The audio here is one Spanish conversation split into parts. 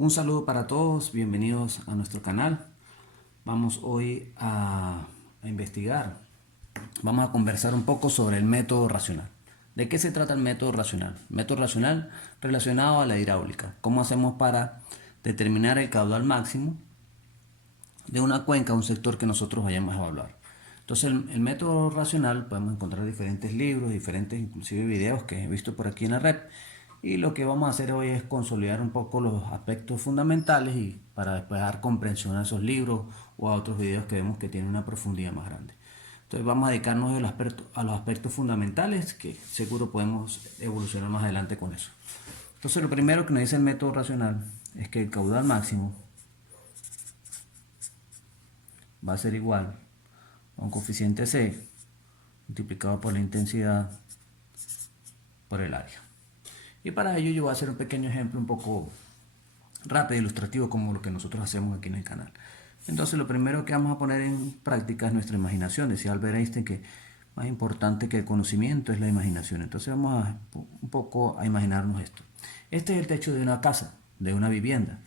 Un saludo para todos, bienvenidos a nuestro canal. Vamos hoy a investigar, vamos a conversar un poco sobre el método racional. ¿De qué se trata el método racional? Método racional relacionado a la hidráulica. ¿Cómo hacemos para determinar el caudal máximo de una cuenca, un sector que nosotros vayamos a evaluar? Entonces el método racional podemos encontrar diferentes libros, diferentes inclusive videos que he visto por aquí en la red. Y lo que vamos a hacer hoy es consolidar un poco los aspectos fundamentales y para después dar comprensión a esos libros o a otros videos que vemos que tienen una profundidad más grande. Entonces vamos a dedicarnos a los aspectos fundamentales que seguro podemos evolucionar más adelante con eso. Entonces lo primero que nos dice el método racional es que el caudal máximo va a ser igual a un coeficiente C multiplicado por la intensidad por el área. Y para ello yo voy a hacer un pequeño ejemplo un poco rápido, ilustrativo, como lo que nosotros hacemos aquí en el canal. Entonces lo primero que vamos a poner en práctica es nuestra imaginación. Decía Albert Einstein que más importante que el conocimiento es la imaginación. Entonces vamos un poco a imaginarnos esto. Este es el techo de una casa, de una vivienda.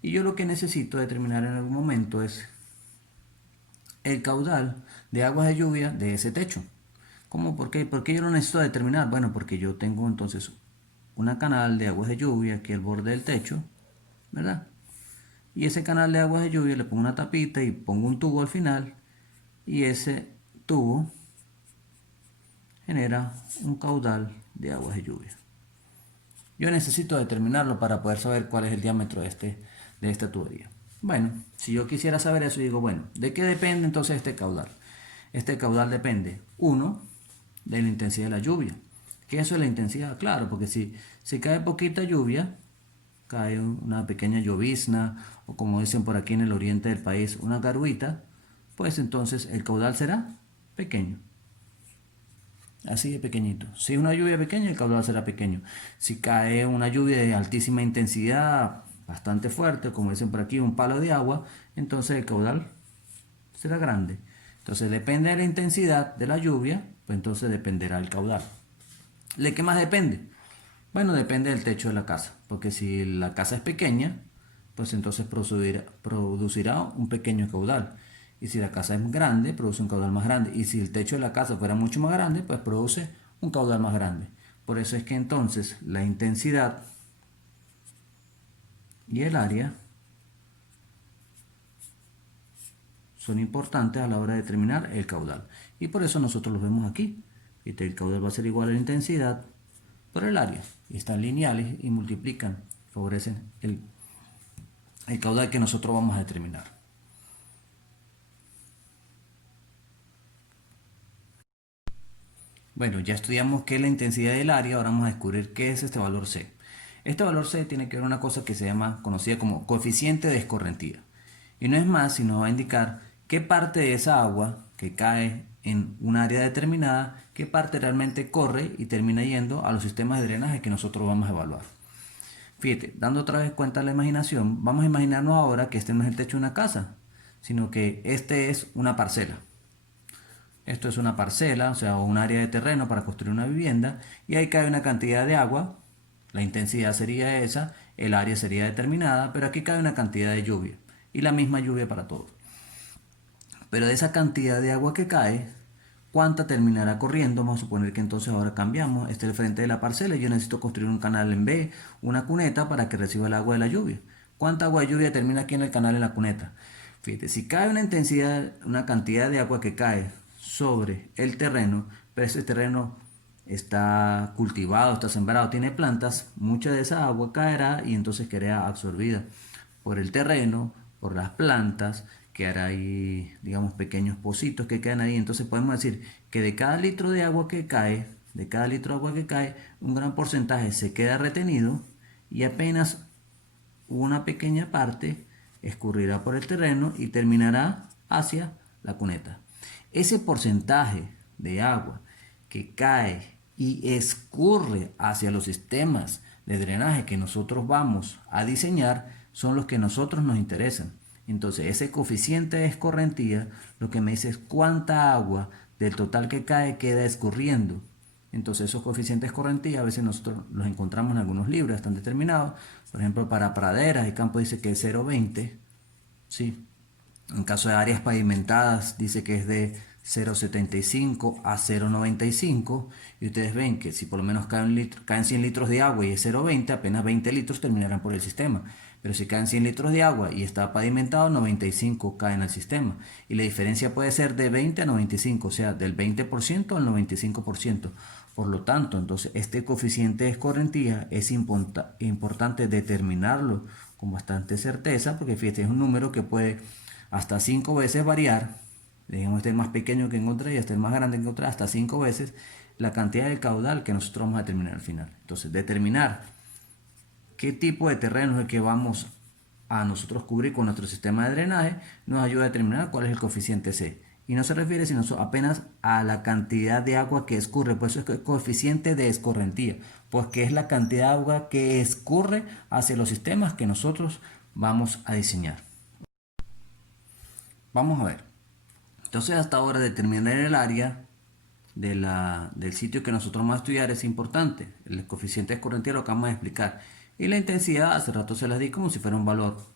Y yo lo que necesito determinar en algún momento es el caudal de aguas de lluvia de ese techo. ¿Cómo? ¿Por qué? ¿Por qué yo lo necesito determinar? Bueno, porque yo tengo entonces una canal de aguas de lluvia aquí al borde del techo, ¿verdad? Y ese canal de aguas de lluvia le pongo una tapita y pongo un tubo al final y ese tubo genera un caudal de aguas de lluvia. Yo necesito determinarlo para poder saber cuál es el diámetro de esta tubería. Bueno, si yo quisiera saber eso, digo, bueno, ¿de qué depende entonces este caudal? Este caudal depende, uno, de la intensidad de la lluvia. ¿Qué eso es la intensidad? Claro, porque si cae poquita lluvia, cae una pequeña llovizna, o como dicen por aquí en el oriente del país, una garuita, pues entonces el caudal será pequeño. Así de pequeñito. Si es una lluvia pequeña, el caudal será pequeño. Si cae una lluvia de altísima intensidad, bastante fuerte, como dicen por aquí, un palo de agua, entonces el caudal será grande. Entonces depende de la intensidad de la lluvia, pues entonces dependerá el caudal. ¿De qué más depende? Bueno, depende del techo de la casa, porque si la casa es pequeña, pues entonces producirá un pequeño caudal. Y si la casa es grande, produce un caudal más grande. Y si el techo de la casa fuera mucho más grande, pues produce un caudal más grande. Por eso es que entonces la intensidad y el área son importantes a la hora de determinar el caudal. Y por eso nosotros los vemos aquí. El caudal va a ser igual a la intensidad por el área. Y están lineales y multiplican, favorecen el caudal que nosotros vamos a determinar. Bueno, ya estudiamos qué es la intensidad del área, ahora vamos a descubrir qué es este valor C. Este valor C tiene que ver una cosa que se llama, conocida como coeficiente de escorrentía. Y no es más, sino va a indicar qué parte de esa agua que cae en un área determinada, qué parte realmente corre y termina yendo a los sistemas de drenaje que nosotros vamos a evaluar. Fíjate, dando otra vez cuenta a la imaginación, vamos a imaginarnos ahora que este no es el techo de una casa, sino que este es una parcela. Esto es una parcela, o sea, un área de terreno para construir una vivienda, y ahí cae una cantidad de agua, la intensidad sería esa, el área sería determinada, pero aquí cae una cantidad de lluvia, y la misma lluvia para todos. Pero de esa cantidad de agua que cae, ¿cuánta terminará corriendo? Vamos a suponer que entonces ahora cambiamos, este es el frente de la parcela, y yo necesito construir un canal en B, una cuneta para que reciba el agua de la lluvia. ¿Cuánta agua de lluvia termina aquí en el canal en la cuneta? Fíjate, si cae una intensidad, una cantidad de agua que cae sobre el terreno, pero ese terreno está cultivado, está sembrado, tiene plantas, mucha de esa agua caerá y entonces quedará absorbida por el terreno, por las plantas, quedará ahí, digamos, pequeños pocitos que quedan ahí. Entonces podemos decir que de cada litro de agua que cae, un gran porcentaje se queda retenido y apenas una pequeña parte escurrirá por el terreno y terminará hacia la cuneta. Ese porcentaje de agua que cae y escurre hacia los sistemas de drenaje que nosotros vamos a diseñar son los que a nosotros nos interesan. Entonces ese coeficiente de escorrentía lo que me dice es cuánta agua del total que cae queda escurriendo. Entonces esos coeficientes de escorrentía a veces nosotros los encontramos en algunos libros, están determinados, Por ejemplo, para praderas, el campo dice que es 0,20. ¿Sí? En caso de áreas pavimentadas, dice que es de 0,75 a 0,95. Y ustedes ven que si por lo menos caen 100 litros de agua y es 0,20, apenas 20 litros terminarán por el sistema. Pero si caen 100 litros de agua y está pavimentado, 95 caen al sistema. Y la diferencia puede ser de 20 a 95, o sea, del 20% al 95%. Por lo tanto, entonces, este coeficiente de escorrentía es importante determinarlo con bastante certeza, porque fíjate, es un número que puede hasta 5 veces variar. Digamos, este es más pequeño que en otra y este es más grande que en otra, hasta 5 veces la cantidad de caudal que nosotros vamos a determinar al final. Entonces, determinar qué tipo de terreno es el que vamos a nosotros cubrir con nuestro sistema de drenaje nos ayuda a determinar cuál es el coeficiente C. Y no se refiere sino apenas a la cantidad de agua que escurre, por eso es que el coeficiente de escorrentía, porque es la cantidad de agua que escurre hacia los sistemas que nosotros vamos a diseñar. Vamos a ver. Entonces, hasta ahora determinar el área del sitio que nosotros vamos a estudiar es importante. El coeficiente de escorrentía lo que vamos a explicar. Y la intensidad, hace rato se las di como si fuera un valor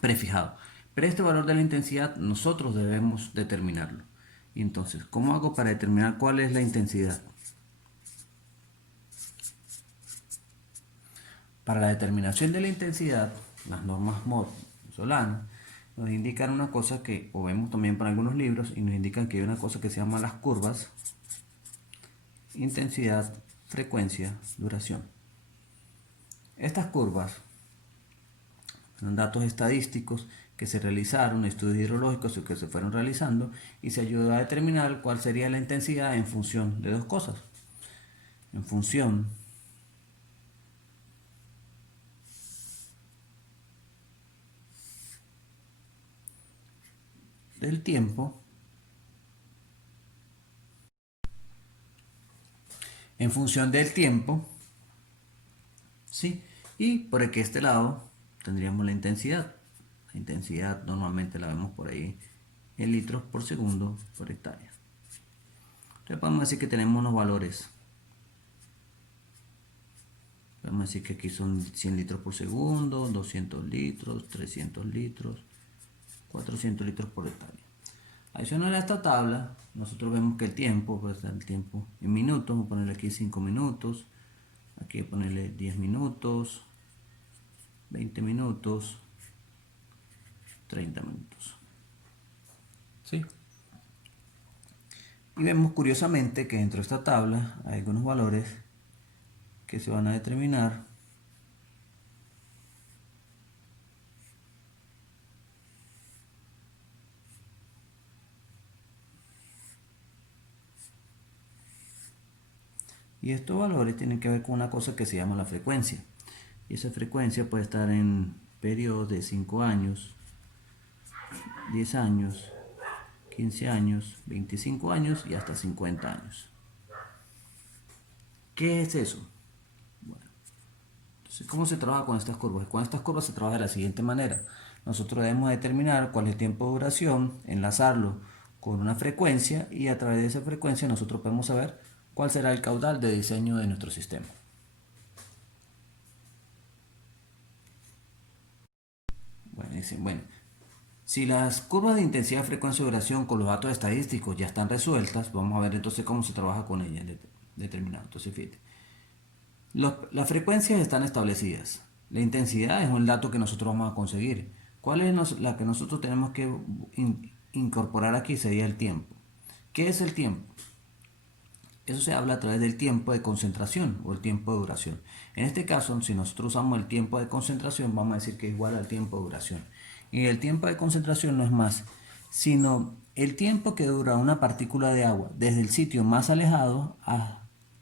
prefijado. Pero este valor de la intensidad nosotros debemos determinarlo. Y entonces, ¿cómo hago para determinar cuál es la intensidad? Para la determinación de la intensidad, las normas MOD Solana nos indican una cosa que, o vemos también para algunos libros, y nos indican que hay una cosa que se llama las curvas, intensidad, frecuencia, duración. Estas curvas son datos estadísticos que se realizaron, estudios hidrológicos que se fueron realizando, y se ayuda a determinar cuál sería la intensidad en función de dos cosas. En función del tiempo, ¿sí? Y por aquí este lado tendríamos la intensidad. La intensidad normalmente la vemos por ahí en litros por segundo por hectárea. Entonces podemos decir que tenemos unos valores. Podemos decir que aquí son 100 litros por segundo, 200 litros, 300 litros, 400 litros por hectárea. Adicional a esta tabla, nosotros vemos que el tiempo, pues el tiempo en minutos, vamos a ponerle aquí 5 minutos, aquí ponerle 10 minutos, 20 minutos, 30 minutos. ¿Sí? Y vemos curiosamente que dentro de esta tabla hay algunos valores que se van a determinar y estos valores tienen que ver con una cosa que se llama la frecuencia. Y esa frecuencia puede estar en periodos de 5 años, 10 años, 15 años, 25 años y hasta 50 años. ¿Qué es eso? Bueno, entonces, ¿cómo se trabaja con estas curvas? Con estas curvas se trabaja de la siguiente manera. Nosotros debemos determinar cuál es el tiempo de duración, enlazarlo con una frecuencia y a través de esa frecuencia nosotros podemos saber cuál será el caudal de diseño de nuestro sistema. Bueno, si las curvas de intensidad, frecuencia y duración con los datos estadísticos ya están resueltas, vamos a ver entonces cómo se trabaja con ellas determinado. Entonces, fíjate, las frecuencias están establecidas. La intensidad es un dato que nosotros vamos a conseguir. ¿Cuál es la que nosotros tenemos que incorporar aquí? Sería el tiempo. ¿Qué es el tiempo? Eso se habla a través del tiempo de concentración o el tiempo de duración. En este caso, si nosotros usamos el tiempo de concentración, vamos a decir que es igual al tiempo de duración. Y el tiempo de concentración no es más, sino el tiempo que dura una partícula de agua desde el sitio más alejado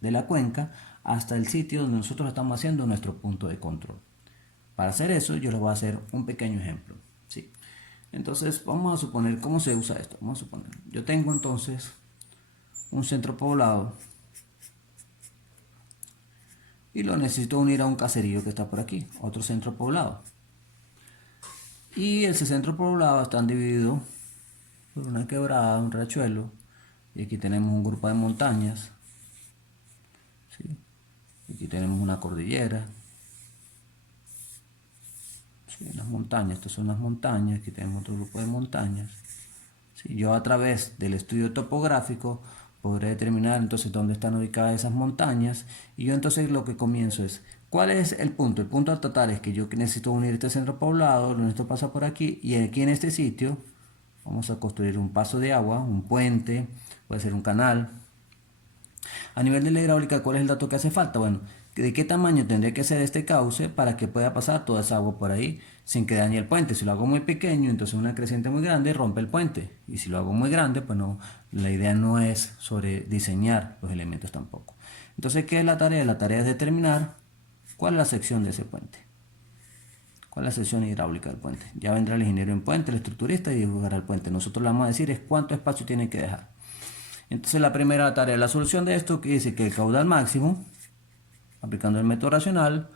de la cuenca hasta el sitio donde nosotros estamos haciendo nuestro punto de control. Para hacer eso, yo les voy a hacer un pequeño ejemplo. ¿Sí? Entonces, vamos a suponer, ¿cómo se usa esto? Vamos a suponer, yo tengo entonces un centro poblado y lo necesito unir a un caserío que está por aquí, otro centro poblado. Y ese centro poblado están divididos por una quebrada, un riachuelo, y aquí tenemos un grupo de montañas, ¿sí? Aquí tenemos una cordillera, Sí, las montañas, estas son las montañas, aquí tenemos otro grupo de montañas. Sí, yo a través del estudio topográfico podré determinar entonces dónde están ubicadas esas montañas y yo entonces lo que comienzo es, ¿cuál es el punto? El punto a tratar es que yo necesito unir este centro poblado, lo necesito pasar por aquí y aquí en este sitio vamos a construir un paso de agua, un puente, puede ser un canal. A nivel de la hidráulica, ¿cuál es el dato que hace falta? Bueno, ¿de qué tamaño tendría que ser este cauce para que pueda pasar toda esa agua por ahí sin que dañe el puente? Si lo hago muy pequeño, entonces una creciente muy grande rompe el puente. Y si lo hago muy grande, pues no, la idea no es sobre diseñar los elementos tampoco. Entonces, ¿qué es la tarea? La tarea es determinar cuál es la sección de ese puente. ¿Cuál es la sección hidráulica del puente? Ya vendrá el ingeniero en puente, el estructurista y dibujará el puente. Nosotros le vamos a decir es cuánto espacio tiene que dejar. Entonces la primera tarea, la solución de esto que dice que el caudal máximo, aplicando el método racional,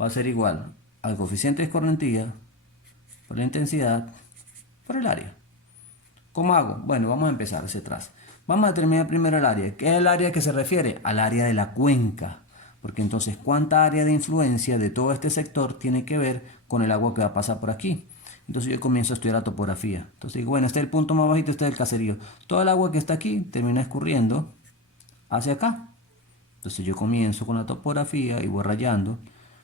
va a ser igual al coeficiente de escorrentía por la intensidad por el área. ¿Cómo hago? Bueno, vamos a empezar hacia atrás. Vamos a determinar primero el área. ¿Qué es el área que se refiere? Al área de la cuenca. Porque entonces, ¿cuánta área de influencia de todo este sector tiene que ver con el agua que va a pasar por aquí? Entonces yo comienzo a estudiar la topografía. Entonces digo, bueno, este es el punto más bajito, este es el caserío. Todo el agua que está aquí termina escurriendo hacia acá. Entonces yo comienzo con la topografía y voy rayando.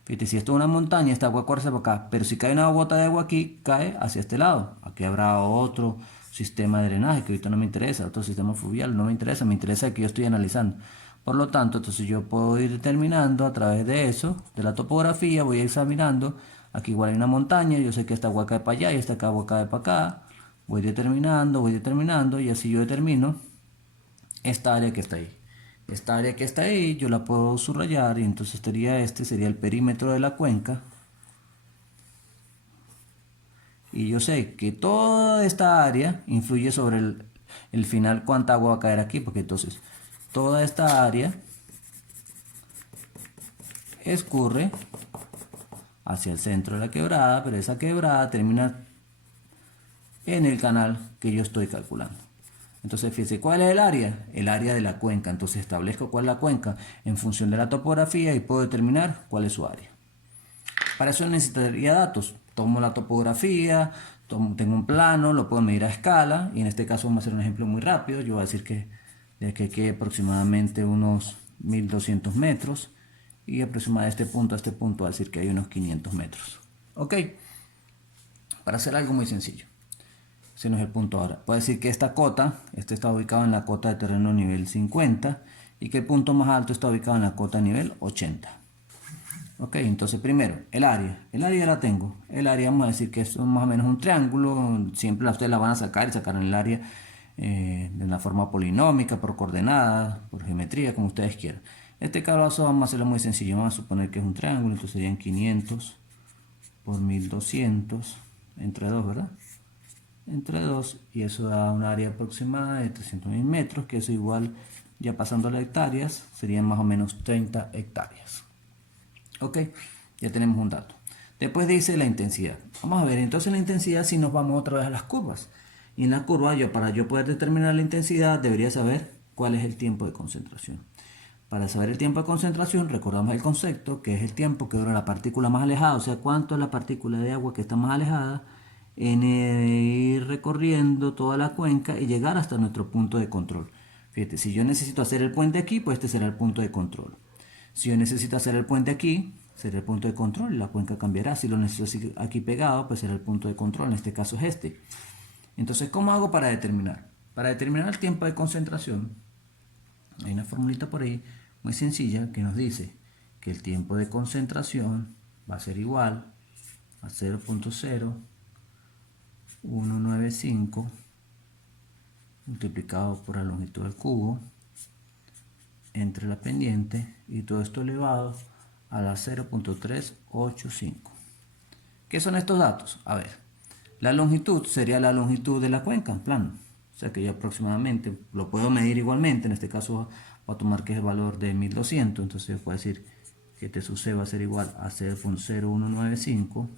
Fíjate, si esto es una montaña, esta agua corre hacia acá. Pero si cae una gota de agua aquí, cae hacia este lado. Aquí habrá otro sistema de drenaje que ahorita no me interesa, otro sistema fluvial, no me interesa el que yo estoy analizando. Por lo tanto, entonces yo puedo ir determinando a través de eso, de la topografía, voy examinando. Aquí igual hay una montaña, yo sé que esta agua cae para allá y esta agua cae para acá. Voy determinando y así yo determino esta área que está ahí. Esta área que está ahí yo la puedo subrayar y entonces sería el perímetro de la cuenca. Y yo sé que toda esta área influye sobre el final cuánta agua va a caer aquí, porque entonces toda esta área escurre hacia el centro de la quebrada, pero esa quebrada termina en el canal que yo estoy calculando. Entonces fíjense, ¿cuál es el área? El área de la cuenca. Entonces establezco cuál es la cuenca en función de la topografía y puedo determinar cuál es su área. Para eso necesitaría datos. Tomo la topografía, tengo un plano, lo puedo medir a escala y en este caso vamos a hacer un ejemplo muy rápido. Yo voy a decir que de aquí hay aproximadamente unos 1200 metros y aproximadamente de este punto a este punto va a decir que hay unos 500 metros. Ok, para hacer algo muy sencillo. Ese no es el punto ahora. Puedo decir que esta cota, este está ubicado en la cota de terreno nivel 50 y que el punto más alto está ubicado en la cota nivel 80. Ok, entonces primero, el área. El área la tengo. El área vamos a decir que es más o menos un triángulo. Siempre ustedes la van a sacar y sacar en el área de la forma polinómica, por coordenadas, por geometría, como ustedes quieran. Este caso vamos a hacerlo muy sencillo. Vamos a suponer que es un triángulo, entonces serían 500 por 1200 entre 2, ¿verdad? Entre 2 y eso da un área aproximada de 300.000 metros, que eso igual, ya pasando a las hectáreas, serían más o menos 30 hectáreas. Ok, ya tenemos un dato. Después dice la intensidad. Vamos a ver, entonces la intensidad si nos vamos otra vez a las curvas. Y en la curva, para yo poder determinar la intensidad, debería saber cuál es el tiempo de concentración. Para saber el tiempo de concentración, recordamos el concepto, que es el tiempo que dura la partícula más alejada, o sea, cuánto es la partícula de agua que está más alejada, en ir recorriendo toda la cuenca y llegar hasta nuestro punto de control. Fíjate, si yo necesito hacer el puente aquí, pues este será el punto de control. Si yo necesito hacer el puente aquí, será el punto de control y la cuenca cambiará. Si lo necesito aquí pegado, pues será el punto de control. En este caso es este. Entonces, ¿cómo hago para determinar? Para determinar el tiempo de concentración, hay una formulita por ahí muy sencilla que nos dice que el tiempo de concentración va a ser igual a 0.0195 multiplicado por la longitud del cubo entre la pendiente y todo esto elevado a la 0.385. ¿Qué son estos datos? A ver, la longitud sería la longitud de la cuenca en plano. O sea que yo aproximadamente lo puedo medir igualmente. En este caso voy a tomar que es el valor de 1200. Entonces yo puedo decir que este sub c va a ser igual a 0.0195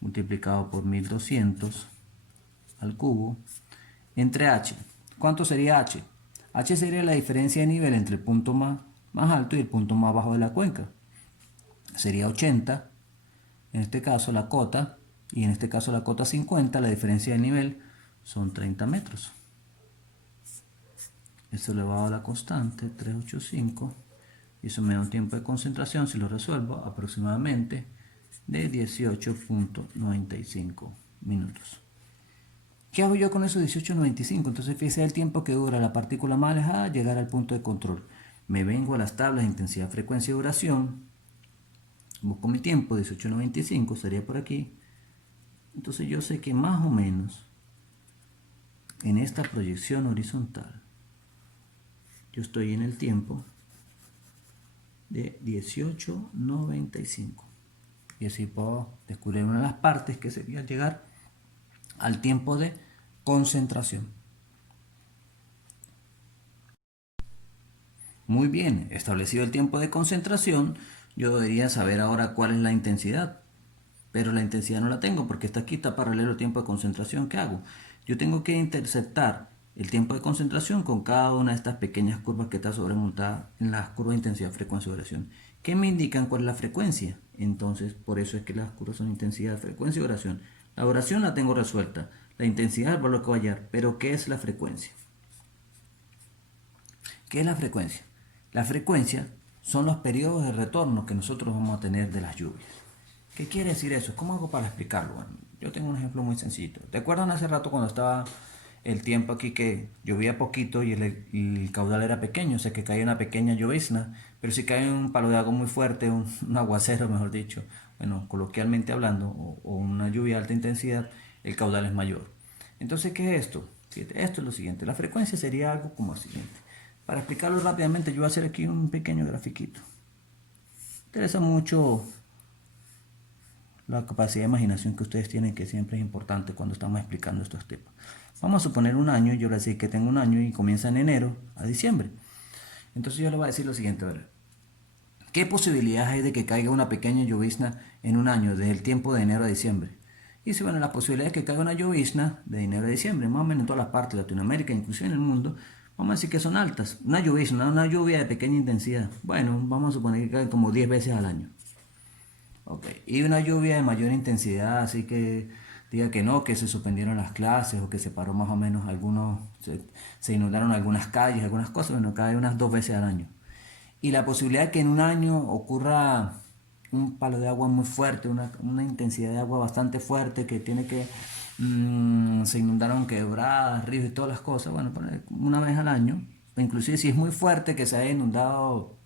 multiplicado por 1200 al cubo entre h. ¿Cuánto sería h? H sería la diferencia de nivel entre el punto más alto y el punto más bajo de la cuenca. Sería 80 en este caso la cota, y en este caso la cota 50, la diferencia de nivel son 30 metros. Esto elevado a la constante, 385, y eso me da un tiempo de concentración, si lo resuelvo, aproximadamente de 18.95 minutos. ¿Qué hago yo con esos 18.95? Entonces fíjese el tiempo que dura la partícula más alejada llegar al punto de control. Me vengo a las tablas de intensidad, frecuencia y duración, busco mi tiempo, 18.95, estaría por aquí. Entonces yo sé que más o menos en esta proyección horizontal yo estoy en el tiempo de 18.95. Y así puedo descubrir una de las partes que sería llegar al tiempo de concentración. Muy bien, establecido el tiempo de concentración, yo debería saber ahora cuál es la intensidad. Pero la intensidad no la tengo porque está aquí, está paralelo al tiempo de concentración. ¿Qué hago? Yo tengo que interceptar el tiempo de concentración con cada una de estas pequeñas curvas que está sobremontada en las curvas de intensidad, frecuencia y duración, que me indican cuál es la frecuencia. Entonces, por eso es que las curvas son intensidad, frecuencia y duración. La duración la tengo resuelta, la intensidad es el valor que voy a hallar, pero ¿qué es la frecuencia? ¿Qué es la frecuencia? La frecuencia son los periodos de retorno que nosotros vamos a tener de las lluvias. ¿Qué quiere decir eso? ¿Cómo hago para explicarlo? Bueno, yo tengo un ejemplo muy sencillo. ¿Te acuerdan hace rato cuando estaba el tiempo aquí que llovía poquito y el caudal era pequeño? O sea que caía una pequeña llovizna, pero si cae un palo de agua muy fuerte, un aguacero mejor dicho, bueno, coloquialmente hablando, o una lluvia de alta intensidad, el caudal es mayor. Entonces, ¿qué es esto? Fíjate, esto es lo siguiente. La frecuencia sería algo como el siguiente. Para explicarlo rápidamente, yo voy a hacer aquí un pequeño grafiquito. Me interesa mucho la capacidad de imaginación que ustedes tienen, que siempre es importante cuando estamos explicando estos temas. Vamos a suponer un año, yo le voy a decir que tengo un año y comienza en enero a diciembre. Entonces yo le voy a decir lo siguiente, a ver, ¿qué posibilidades hay de que caiga una pequeña llovizna en un año, desde el tiempo de enero a diciembre? Y si bueno, las posibilidades de que caiga una llovizna de enero a diciembre, más o menos en todas las partes de Latinoamérica, inclusive en el mundo, vamos a decir que son altas. Una llovizna, una lluvia de pequeña intensidad. Bueno, vamos a suponer que cae como 10 veces al año. Okay. Y una lluvia de mayor intensidad, así que diga que no, que se suspendieron las clases o que se paró más o menos algunos, se inundaron algunas calles, algunas cosas, bueno, cae unas 2 veces al año. Y la posibilidad de que en un año ocurra un palo de agua muy fuerte, una intensidad de agua bastante fuerte que tiene que, se inundaron quebradas, ríos y todas las cosas, bueno, una vez al año, inclusive si es muy fuerte que se haya inundado,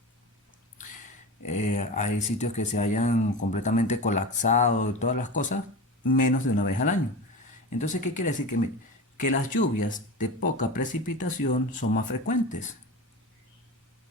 hay sitios que se hayan completamente colapsado y todas las cosas, menos de una vez al año. Entonces, ¿qué quiere decir? Que las lluvias de poca precipitación son más frecuentes,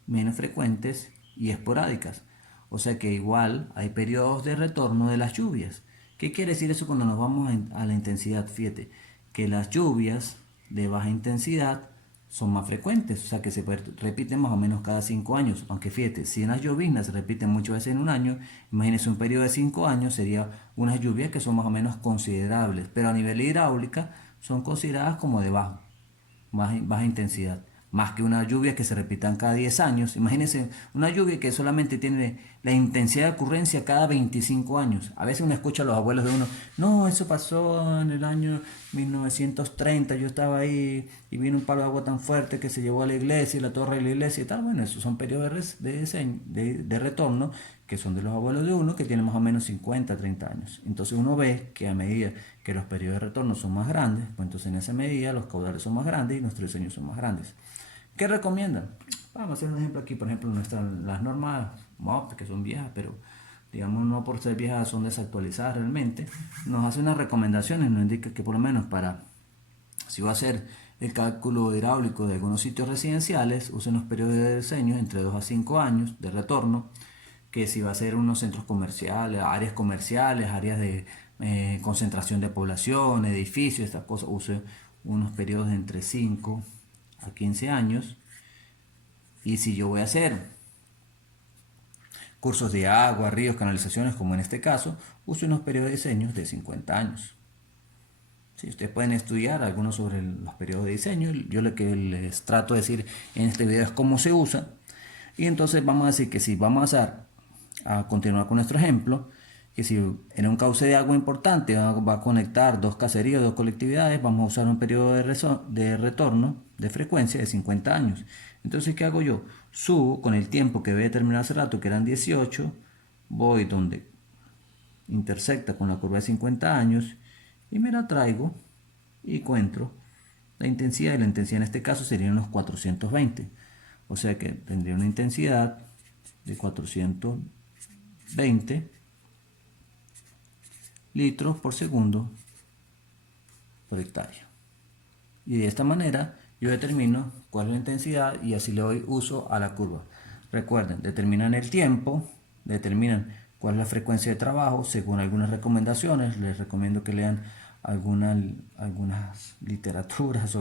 menos frecuentes y esporádicas. O sea que igual hay periodos de retorno de las lluvias. ¿Qué quiere decir eso cuando nos vamos a la intensidad? Fíjate, que las lluvias de baja intensidad son más frecuentes, o sea que se repiten más o menos cada 5 años. Aunque fíjate, si unas lloviznas se repiten muchas veces en un año, imagínense un periodo de 5 años, sería unas lluvias que son más o menos considerables, pero a nivel hidráulica son consideradas como de baja intensidad. Más que una lluvia que se repitan cada 10 años. Imagínense una lluvia que solamente tiene la intensidad de ocurrencia cada 25 años. A veces uno escucha a los abuelos de uno, no, eso pasó en el año 1930, yo estaba ahí y vino un palo de agua tan fuerte que se llevó a la iglesia y la torre de la iglesia y tal. Bueno, esos son periodos de retorno que son de los abuelos de uno que tienen más o menos 50, 30 años. Entonces uno ve que a medida que los periodos de retorno son más grandes, pues entonces en esa medida los caudales son más grandes y nuestros diseños son más grandes. ¿Qué recomiendan? Vamos a hacer un ejemplo aquí, por ejemplo, las normas MOP, que son viejas, pero digamos no por ser viejas son desactualizadas realmente, nos hace unas recomendaciones, nos indica que por lo menos para, si va a hacer el cálculo hidráulico de algunos sitios residenciales, usen los periodos de diseño entre 2 a 5 años de retorno, que si va a ser unos centros comerciales, áreas de concentración de población, edificios, estas cosas, use unos periodos de entre 5 a 15 años. Y si yo voy a hacer cursos de agua, ríos, canalizaciones, como en este caso, use unos periodos de diseño de 50 años. Si ustedes pueden estudiar algunos sobre los periodos de diseño, yo lo que les trato de decir en este video es cómo se usa. Y entonces vamos a decir que si vamos a continuar con nuestro ejemplo, que si en un cauce de agua importante va a conectar dos caseríos, dos colectividades, vamos a usar un periodo de retorno de frecuencia de 50 años. Entonces, ¿qué hago yo? Subo con el tiempo que voy a determinar hace rato, que eran 18, voy donde intersecta con la curva de 50 años y me la traigo y encuentro la intensidad, y la intensidad en este caso serían unos 420. O sea que tendría una intensidad de 420 litros por segundo por hectárea. Y de esta manera yo determino cuál es la intensidad y así le doy uso a la curva. Recuerden, determinan el tiempo, determinan cuál es la frecuencia de trabajo. Según algunas recomendaciones, les recomiendo que lean algunas literaturas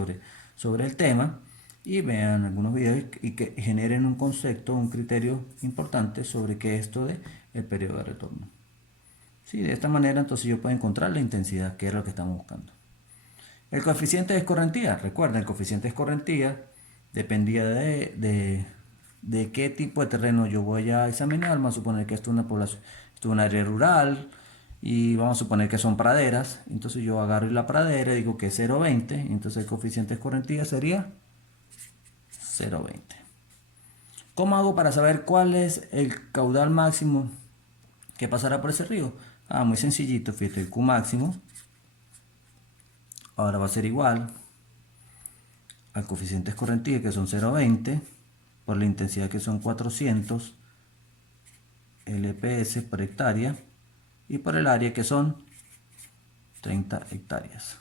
sobre el tema y vean algunos videos y que generen un concepto, un criterio importante sobre qué es esto de el periodo de retorno. Sí, de esta manera entonces yo puedo encontrar la intensidad, que es lo que estamos buscando. El coeficiente de escorrentía, recuerda, el coeficiente de escorrentía dependía de qué tipo de terreno yo voy a examinar. Vamos a suponer que esto es una población, esto es un área rural y vamos a suponer que son praderas. Entonces yo agarro la pradera y digo que es 0,20, entonces el coeficiente de escorrentía sería 0,20. ¿Cómo hago para saber cuál es el caudal máximo que pasará por ese río? Muy sencillito, fíjate, el Q máximo ahora va a ser igual al coeficiente escorrentía, que son 0,20, por la intensidad, que son 400 LPS por hectárea, y por el área, que son 30 hectáreas.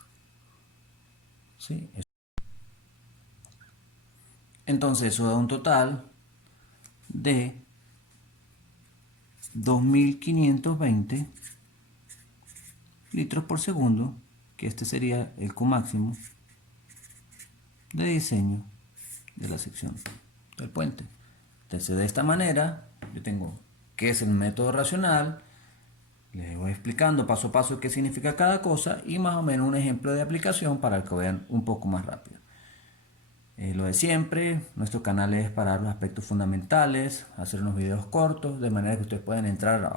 ¿Sí? Entonces eso da un total de 2520 litros por segundo, que este sería el Q máximo de diseño de la sección del puente. Entonces de esta manera yo tengo qué es el método racional, les voy explicando paso a paso qué significa cada cosa y más o menos un ejemplo de aplicación para que vean un poco más rápido. Lo de siempre, nuestro canal es para los aspectos fundamentales, hacer unos videos cortos, de manera que ustedes puedan entrar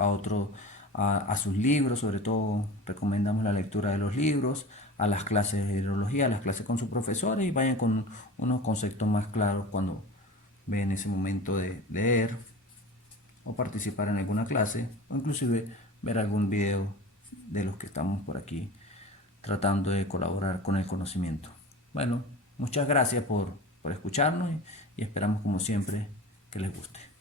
a sus libros. Sobre todo recomendamos la lectura de los libros, a las clases de hidrología, a las clases con sus profesores, y vayan con unos conceptos más claros cuando ven ese momento de leer o participar en alguna clase, o inclusive ver algún video de los que estamos por aquí tratando de colaborar con el conocimiento. Bueno, muchas gracias por escucharnos y esperamos como siempre que les guste.